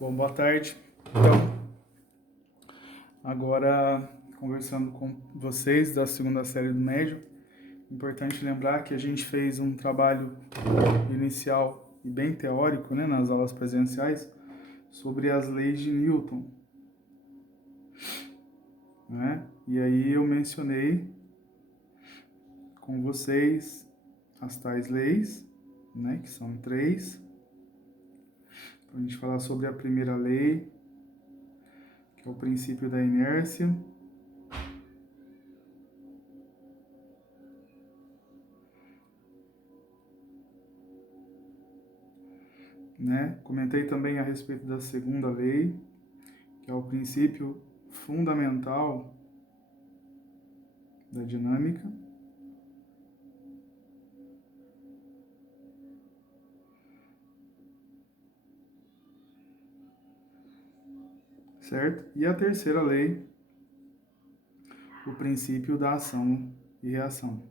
Bom, boa tarde. Então, agora conversando com vocês da segunda série do médio, importante lembrar que a gente fez um trabalho inicial e bem teórico, né, nas aulas presenciais, sobre as leis de Newton, né? E aí eu mencionei com vocês as tais leis, né, que são três. Para a gente falar sobre a primeira lei, que é o princípio da inércia. Né? Comentei também a respeito da segunda lei, que é o princípio fundamental da dinâmica. Certo? E a terceira lei, o princípio da ação e reação.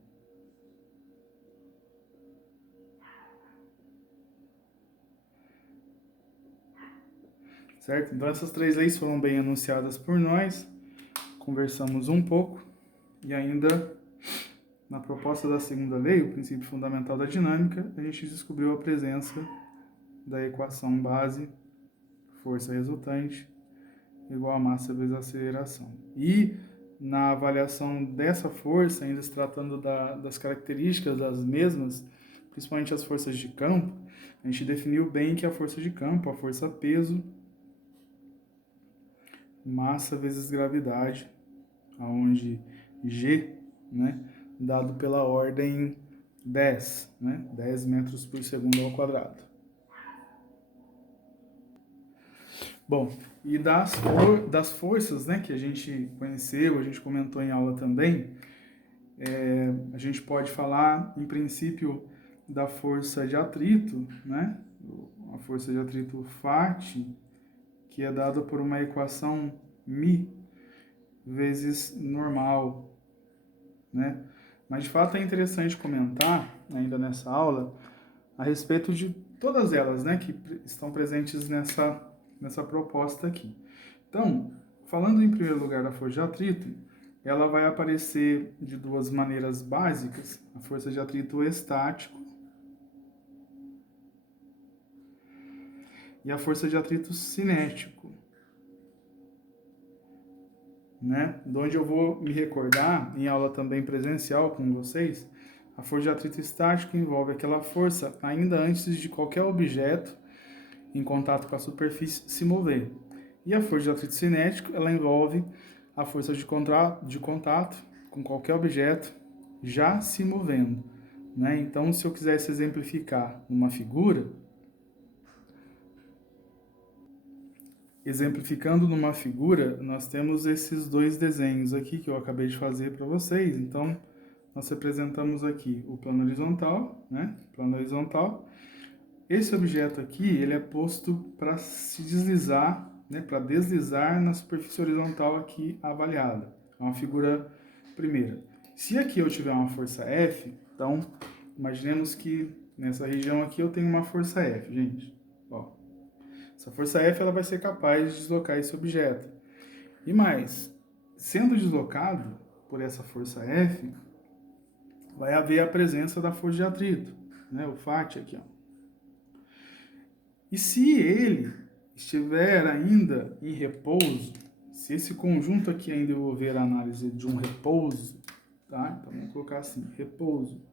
Certo? Então essas três leis foram bem anunciadas por nós, conversamos um pouco e ainda na proposta da segunda lei, o princípio fundamental da dinâmica, a gente descobriu a presença da equação base, força resultante, igual a massa vezes a aceleração. E na avaliação dessa força, ainda se tratando das características das mesmas, principalmente as forças de campo, a gente definiu bem que a força de campo, a força peso, massa vezes gravidade, onde G, né, dado pela ordem 10, né, 10 metros por segundo ao quadrado. Bom, e das forças, né, que a gente conheceu, a gente comentou em aula também, a gente pode falar, em princípio, da força de atrito, né, a força de atrito Φ, que é dada por uma equação μ vezes normal, né? Mas de fato é interessante comentar, ainda nessa aula, a respeito de todas elas, né, que estão presentes nessa proposta aqui. Então, falando em primeiro lugar da força de atrito, ela vai aparecer de duas maneiras básicas, a força de atrito estático e a força de atrito cinético, né? De onde eu vou me recordar, em aula também presencial com vocês, a força de atrito estático envolve aquela força ainda antes de qualquer objeto em contato com a superfície se mover. E a força de atrito cinético, ela envolve a força de contato com qualquer objeto já se movendo, né? Então, se eu quisesse exemplificar numa figura, nós temos esses dois desenhos aqui que eu acabei de fazer para vocês. Então, nós representamos aqui o plano horizontal, né? Plano horizontal. Esse objeto aqui, ele é posto para se deslizar, né? Para deslizar na superfície horizontal aqui avaliada. É uma figura primeira. Se aqui eu tiver uma força F, então, imaginemos que nessa região aqui eu tenho uma força F, gente. Ó, essa força F ela vai ser capaz de deslocar esse objeto. E mais, sendo deslocado por essa força F, vai haver a presença da força de atrito, né? O Φ aqui, ó. E se ele estiver ainda em repouso, se esse conjunto aqui ainda envolver a análise de um repouso, tá? Então vamos colocar assim, repouso.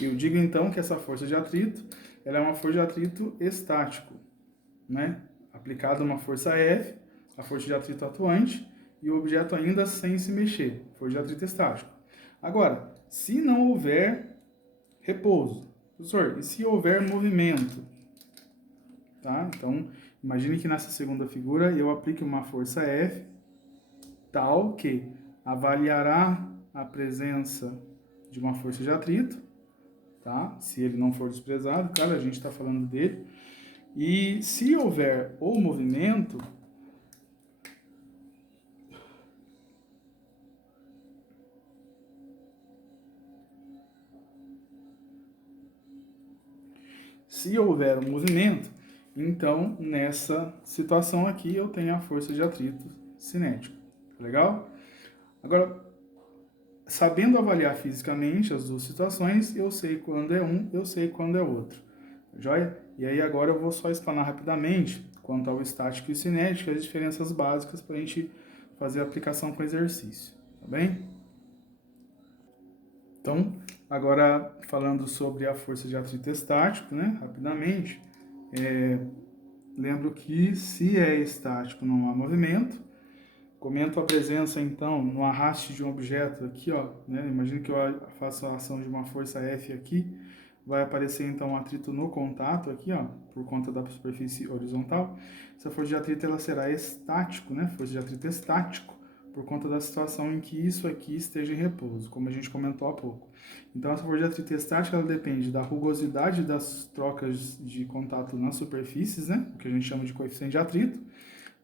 Eu digo então que essa força de atrito, ela é uma força de atrito estático, né? Aplicada uma força F, a força de atrito atuante, e o objeto ainda sem se mexer, força de atrito estático. Agora, se não houver repouso, professor, e se houver movimento? Tá? Então, imagine que nessa segunda figura eu aplique uma força F tal que avaliará a presença de uma força de atrito, tá? Se ele não for desprezado, claro, a gente está falando dele. E se houver o movimento, Se houver um movimento, então nessa situação aqui eu tenho a força de atrito cinético. Legal? Agora, sabendo avaliar fisicamente as duas situações, eu sei quando é um, eu sei quando é outro. Joia? E aí agora eu vou só explanar rapidamente quanto ao estático e cinético, as diferenças básicas para a gente fazer a aplicação com exercício, tá bem? Então, agora falando sobre a força de atrito estático, né, rapidamente, lembro que se é estático não há movimento. Comento a presença, então, no arraste de um objeto aqui, ó, né? Imagina que eu faço a ação de uma força F aqui, vai aparecer, então, um atrito no contato aqui, ó, por conta da superfície horizontal. Essa força de atrito, ela será estático, né? Força de atrito estático, por conta da situação em que isso aqui esteja em repouso, como a gente comentou há pouco. Então, essa força de atrito estática, ela depende da rugosidade das trocas de contato nas superfícies, né? O que a gente chama de coeficiente de atrito,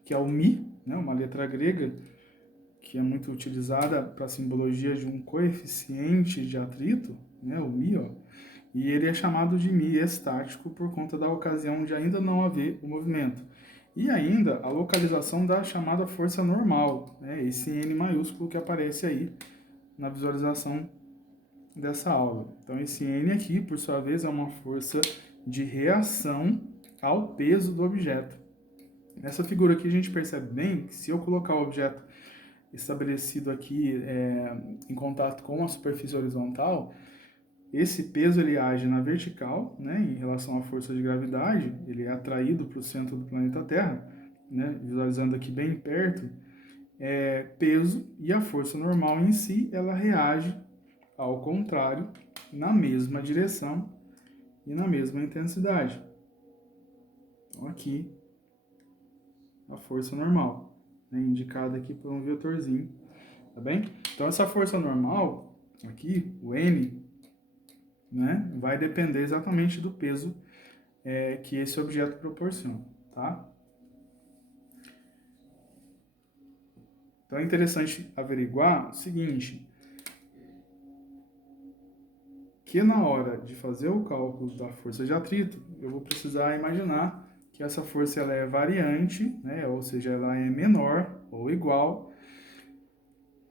que é o Mi, né, uma letra grega que é muito utilizada para a simbologia de um coeficiente de atrito, né, o Mi, ó, e ele é chamado de Mi estático por conta da ocasião de ainda não haver o movimento. E ainda a localização da chamada força normal, né, esse N maiúsculo que aparece aí na visualização dessa aula. Então esse N aqui, por sua vez, é uma força de reação ao peso do objeto. Nessa figura aqui a gente percebe bem que se eu colocar o objeto estabelecido aqui em contato com a superfície horizontal, esse peso ele age na vertical, né, em relação à força de gravidade, ele é atraído para o centro do planeta Terra, né, visualizando aqui bem perto, peso, e a força normal em si, ela reage ao contrário, na mesma direção e na mesma intensidade. Então aqui a força normal, né, indicada aqui por um vetorzinho, tá bem? Então essa força normal, aqui, o N, né, vai depender exatamente do peso que esse objeto proporciona, tá? Então é interessante averiguar o seguinte, que na hora de fazer o cálculo da força de atrito, eu vou precisar imaginar que essa força ela é variante, né, ou seja, ela é menor ou igual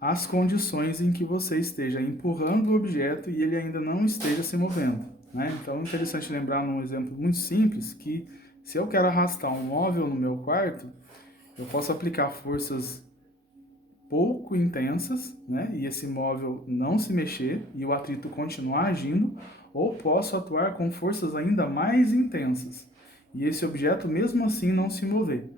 às condições em que você esteja empurrando o objeto e ele ainda não esteja se movendo, né? Então é interessante lembrar num exemplo muito simples que se eu quero arrastar um móvel no meu quarto, eu posso aplicar forças pouco intensas, né, e esse móvel não se mexer e o atrito continuar agindo, ou posso atuar com forças ainda mais intensas e esse objeto mesmo assim não se mover.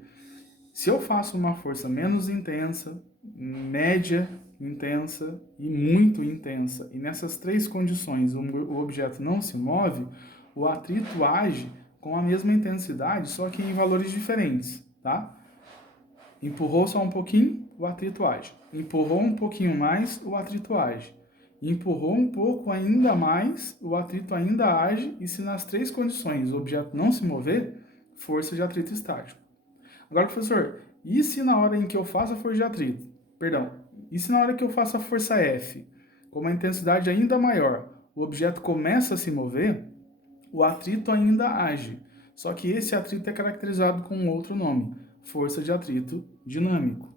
Se eu faço uma força menos intensa, média intensa e muito intensa, e nessas três condições o objeto não se move, o atrito age com a mesma intensidade, só que em valores diferentes, tá? Empurrou só um pouquinho, o atrito age. Empurrou um pouquinho mais, o atrito age. Empurrou um pouco ainda mais, o atrito ainda age, e se nas três condições o objeto não se mover, força de atrito estático. Agora, professor, e se na hora em que eu faço a força de atrito, e se na hora que eu faço a força F, com uma intensidade ainda maior, o objeto começa a se mover, o atrito ainda age, só que esse atrito é caracterizado com um outro nome, força de atrito dinâmico.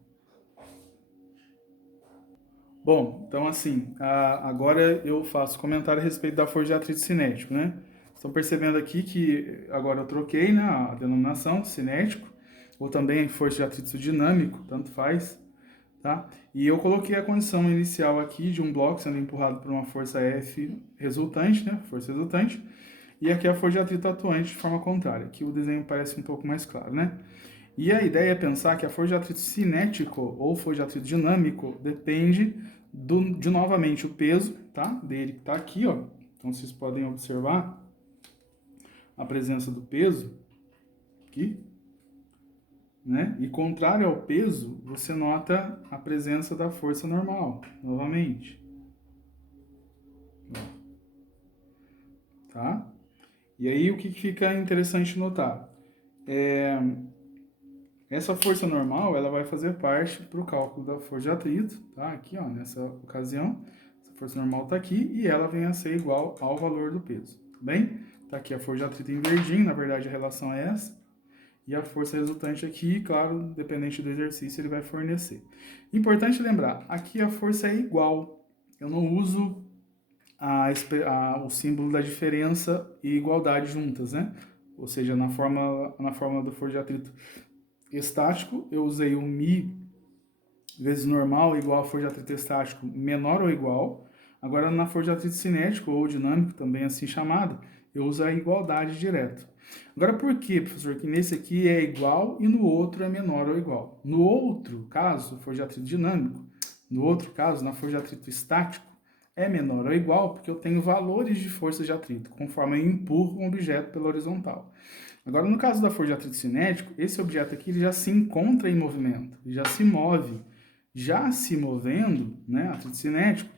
Bom, então assim, agora eu faço comentário a respeito da força de atrito cinético, né? Estão percebendo aqui que agora eu troquei, né, a denominação cinético, ou também força de atrito dinâmico, tanto faz, tá? E eu coloquei a condição inicial aqui de um bloco sendo empurrado por uma força F resultante, né, força resultante, e aqui a força de atrito atuante de forma contrária. Aqui o desenho parece um pouco mais claro, né? E a ideia é pensar que a força de atrito cinético ou força de atrito dinâmico depende de novamente o peso, tá? Dele que está aqui, ó. Então vocês podem observar a presença do peso aqui, né? E contrário ao peso, você nota a presença da força normal, novamente. Tá? E aí o que fica interessante notar? Essa força normal, ela vai fazer parte para o cálculo da força de atrito, tá? Aqui, ó, nessa ocasião, essa força normal está aqui e ela vem a ser igual ao valor do peso, tá bem? Tá aqui a força de atrito em verdinho, na verdade a relação é essa. E a força resultante aqui, claro, dependente do exercício, ele vai fornecer. Importante lembrar, aqui a força é igual. Eu não uso o símbolo da diferença e igualdade juntas, né? Ou seja, na forma do força de atrito estático, eu usei o Mi vezes normal igual a força de atrito estático menor ou igual. Agora, na força de atrito cinético ou dinâmico, também assim chamada, eu uso a igualdade direto. Agora, por que, professor, que nesse aqui é igual e no outro é menor ou igual? No outro caso, força de atrito dinâmico, no outro caso, na força de atrito estático, é menor ou igual porque eu tenho valores de força de atrito, conforme eu empurro um objeto pela horizontal. Agora, no caso da força de atrito cinético, esse objeto aqui ele já se encontra em movimento, ele já se move. Já se movendo, né, atrito cinético,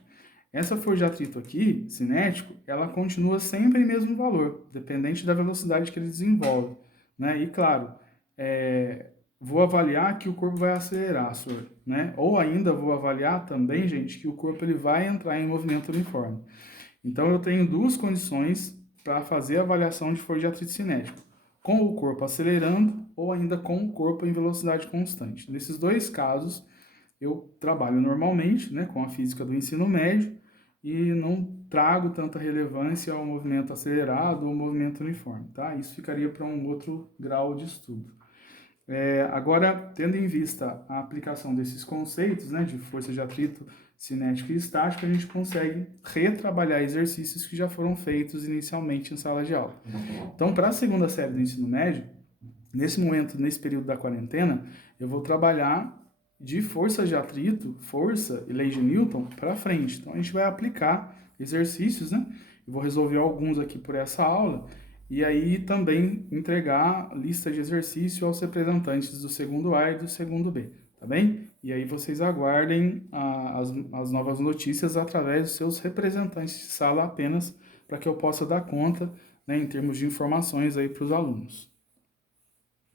essa força de atrito aqui, cinético, ela continua sempre em mesmo valor, dependente da velocidade que ele desenvolve. Né? E claro, vou avaliar que o corpo vai acelerar, senhor, né? Ou ainda vou avaliar também, gente, que o corpo ele vai entrar em movimento uniforme. Então eu tenho duas condições para fazer a avaliação de força de atrito cinético: com o corpo acelerando ou ainda com o corpo em velocidade constante. Nesses dois casos, eu trabalho normalmente, né, com a física do ensino médio e não trago tanta relevância ao movimento acelerado ou movimento uniforme, tá? Isso ficaria para um outro grau de estudo. Agora, tendo em vista a aplicação desses conceitos, né, de força de atrito cinética e estática, a gente consegue retrabalhar exercícios que já foram feitos inicialmente em sala de aula. Então, para a segunda série do ensino médio, nesse momento, nesse período da quarentena, eu vou trabalhar de força de atrito, força e lei de Newton para frente. Então, a gente vai aplicar exercícios, né? Eu vou resolver alguns aqui por essa aula e aí também entregar lista de exercício aos representantes do segundo A e do segundo B, tá bem? E aí vocês aguardem as novas notícias através dos seus representantes de sala apenas para que eu possa dar conta, né, em termos de informações aí para os alunos.